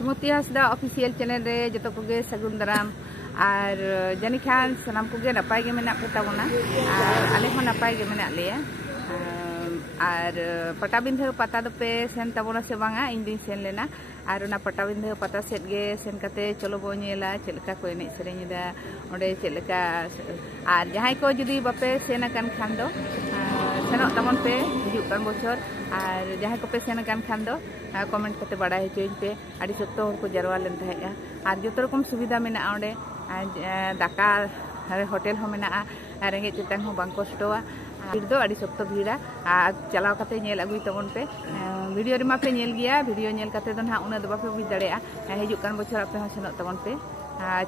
सुमति Hansda official channel रे जतो कोगे सगुन दाराम और जानी खान सनाम कोगे नपाय गे मेना पेताबोना और आले हो नपाय गे मेना लेया और पटाबिंधे पता दोपे सेन ताबोना से बांगा इन दिन सेन लेना और ना पटाबिंधे पता सेट गे सेन कते चलो बो नेला चेलका को एने सेरेኝदा ओंडे चेलका और जहां को जुदी बापे सेन कान खान दो सेनो तमन पे हिजुक कान बोचर और जहां को पे सेन कान खान दो कमेंट करते बाड़ाय होचोइन पे आदि सत्तो हर को जरवा लेन थाया और जतो रकम सुविधा मेना ओंडे दाका होटेल हो मेना रेंगे चेतान हो बांग कष्टवा भीड़ दो आदि सत्तो भीड़ा चलाव कते नेल अगुई तबन पे वीडियो रे मापे नेल गया वीडियो नेल कते दो ना उना दो बापे बुझ दाड़ेया हिजुक कान बोचर आपे हो सेनो तबन पे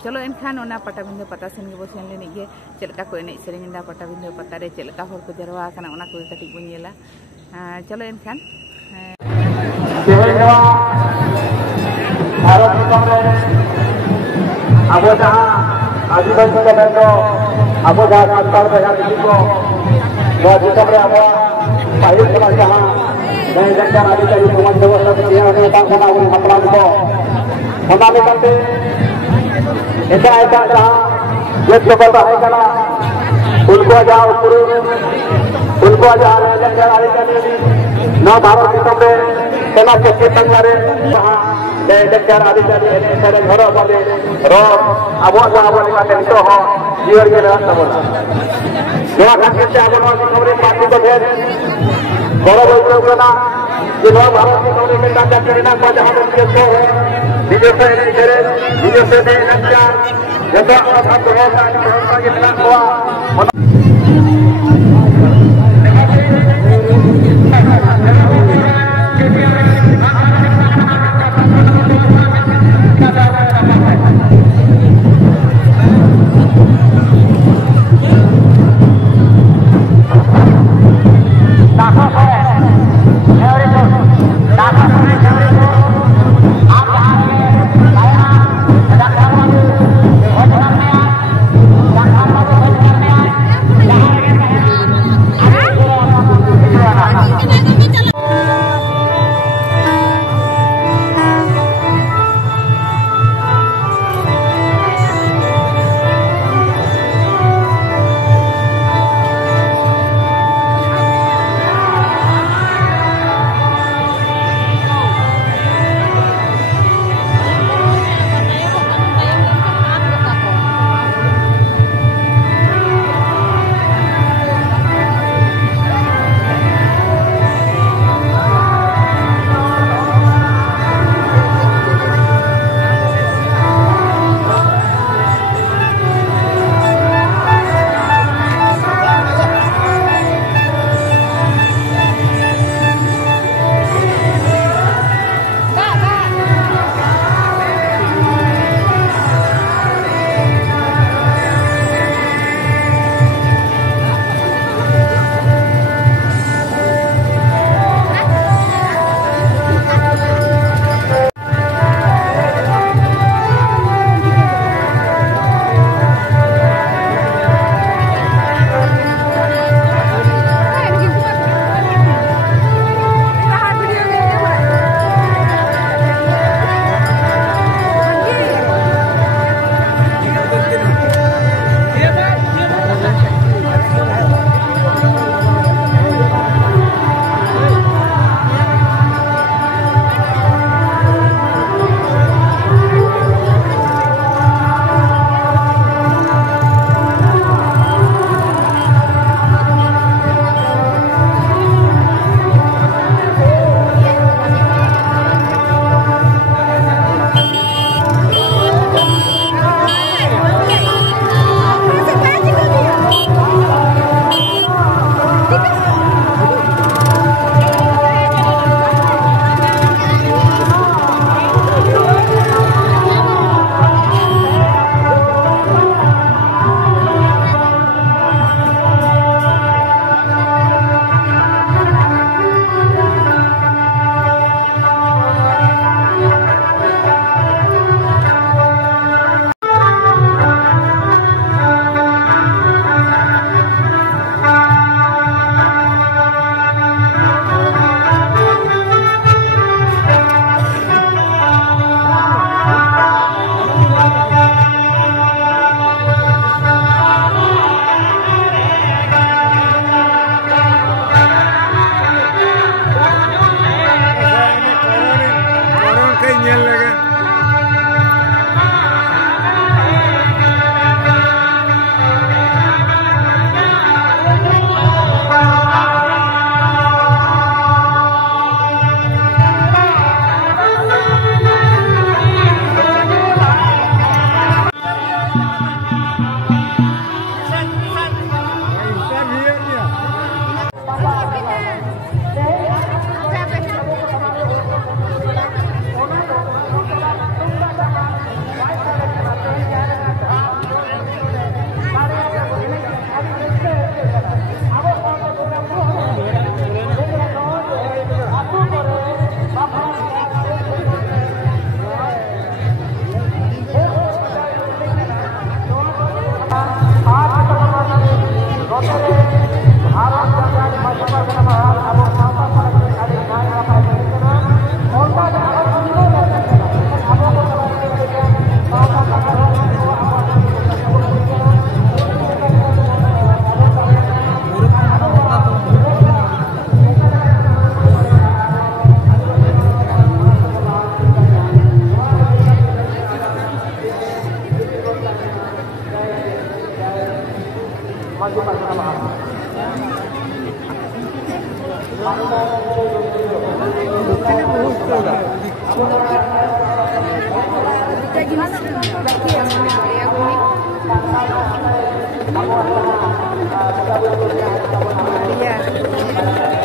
चलो एनखान ओना पटाबिंधे पता सेन गे बो सेन लेनि गे चेलका को एने सेरेኝदा पटाबिंधे पता रे चेलका हर को जरवा kana ओना को कटी बो नेला चलो एनखान भारत दिसम रे अब जहां आदिवासी का दंडो अब जहां संताल बजार को नवा दिसम रे अब पाहिल कला जहां मैं जंगल अधिकारी समाज व्यवस्था के दिया ने बांग बना हुई हपलाम को होना लेते ऐसा जहां ये खबर है कला उनको जहां उनको जहां जंगल अधिकारी ना भारत दिसम रे सेना के चेतनरे जंगल अधिकारी एने घर बाले रो अब जहां लेते तो हो जीवन के रास्ता बोला नवा खातिर से अब दिसम रे पार्टी को ढेर बड़ा बोलते होना कि नवा भारत दिसम रे में दादा करना को जहां के तो है विजय से नचा जब आप तो होता है कि इतना हुआ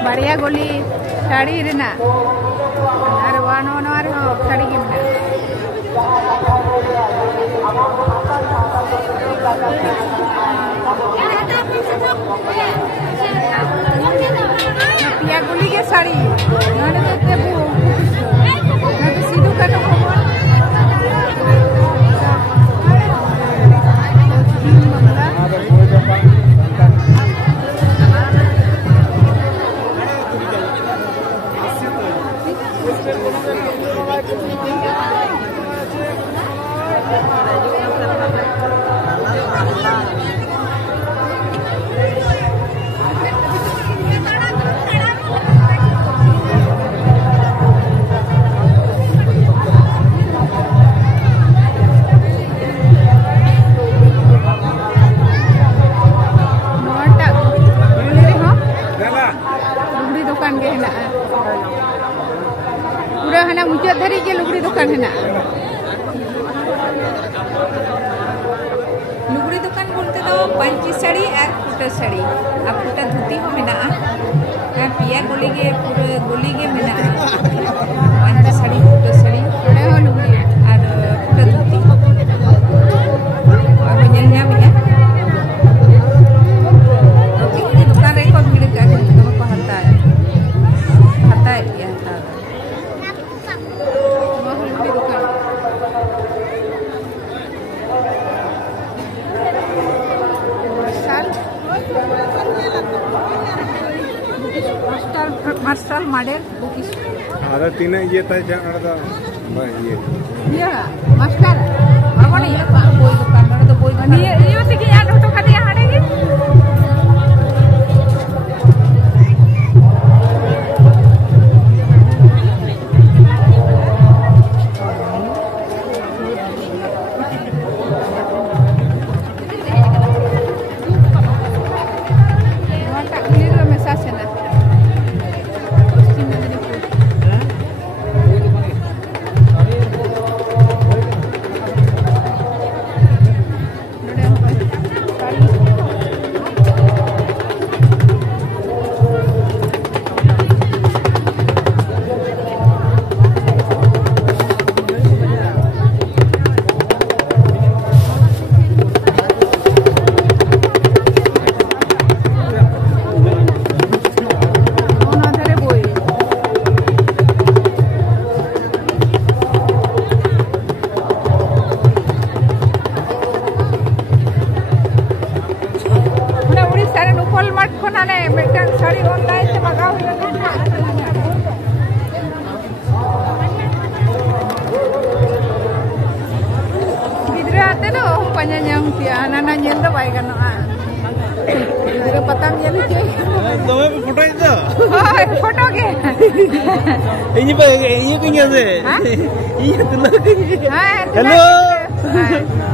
Maria Goli, Tadi Rina, Arwano, Tadi Gimna. Pia Goli ke sari, nana te bu, nana sidu kata komon. Mujud dari ke lugri dukan hena. Lugri dukan bolte to panci sari और फुटा sari. अब फुटा धोती हो मेना पिया गोली के मेना panci sari फुटा sari ada हो लुगरी और फुटा धोती अब जंगा बिया ओके ये दुकान रे को भीड़ का को हता है या हता Marsal model bukis. Ada tina ye ta jang ada ye. Iya, maskal. Apa nih ya Pak? Boy dukan, mana tuh boy dukan? Iya sih ki ada tuh kata yang ada gitu. Yang piana nanya itu baik kan? Jadi petang jadi cek. Tuh foto itu. Oh, foto ke? Ini punya sih. Ini tuh lagi. Halo.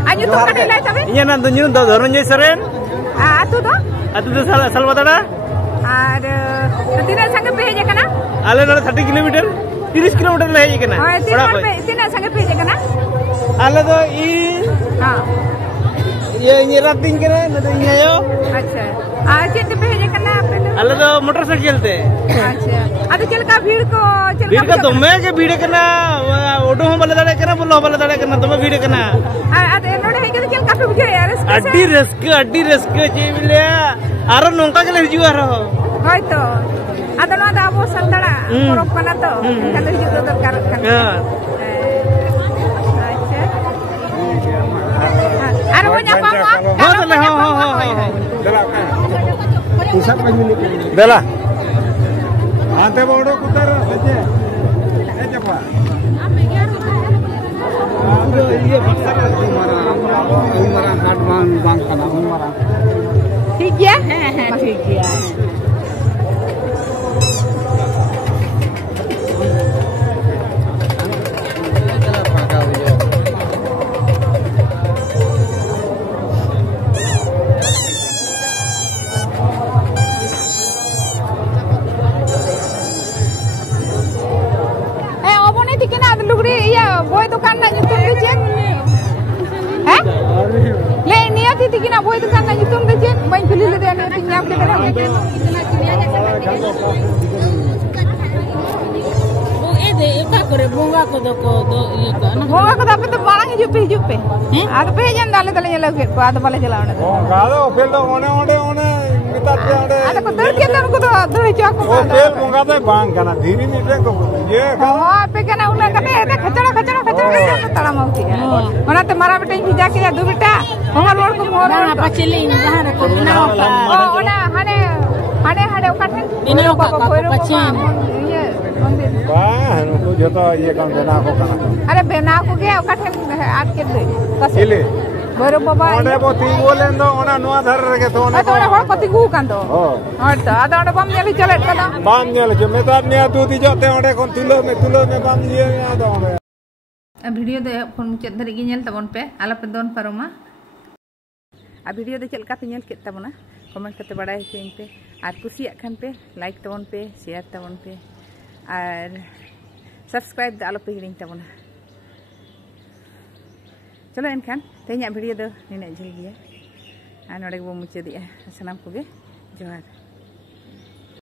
Ayo tuh kan ini tapi? Ini nanti nyuruh tuh dorongnya seren. Atu tuh? Atu tuh salvatara. Ada. Nanti nak sangat pehnya kan? Alah nanti 30 kilometer, 30 kilometer lah ya kan? Oh, tidak sangat pehnya kan? Alah tuh ini. ये रातिंग के ना तो ये आयो अच्छा आज कितने पे है करना आपने अल्लाह तो मोटरसाइकिल थे अच्छा अब चल का भीड़ का तो मैं के भीड़ करना ऑटो हम वाला दाड़े करना बोलो वाला दाड़े करना तो मैं भीड़ करना अरे नोड़े है कि चल का पे बुझे यार अड्डी रिस्क चे मिले आरो नोंका के ले हिजुआ रहो होय तो अदन वादा अब संतड़ा परब कना तो कल हिजु दरकार करना Bela, ante bodoh kutar aja, apa? Iya pasar marah hardman bang kana marah. ठीक है ठीक है boy dukan nak nyusul cek boy itu kan lagi tuh deh, main kulit deh ane tinggal ke dalam. Oh, ide, ika kore bunga ko do ika. Bunga ko tapi tuh barang hijau pe. Ada pe jam dalam jalan ke, ada balik jalan ada. Oh, kalau pel do one kita ada. Ada ko terkena ko tuh cak ko. Oh, pel bunga tuh bang karena diri nih deh kok. Ye kan. Oh, pe kena ulah kena ada kacau tala mau sih. Mana tuh marah betul hijau kita dua beta. Orang luar ko orang. Apa cili ini jahat ko ina apa. Oh, ona hane ukaten. Ina apa pacin. Iya, मंदिर wah nuku joto ye kan bena ko kana अरे बेना को के उकाठन आट के दे ile बरो बाबा onde bo tingolen do ona noa dhar rege to ona तो ओने हर कति गु कान तो हो और तो आदा ओने बम नेली चले कदा bam nyel je metar nia du di jote onde kon tulo me bam ye ado onde video दे फोन मुचाद धरि गे नेल तबन पे आला पे दोन पारोमा आ वीडियो दे चलका पे नेल के तबना कमेंट करते बड़ाई हें पे और कुसिया खान पे लाइक तबन पे शेयर तबन पे और सब्सक्राइब द आलो पे हिड़िंग तबना चलो एनखान तेहना वीडियो दो निना झिल गया और नोडे गो मुचादिया सनाम कोगे जोहार।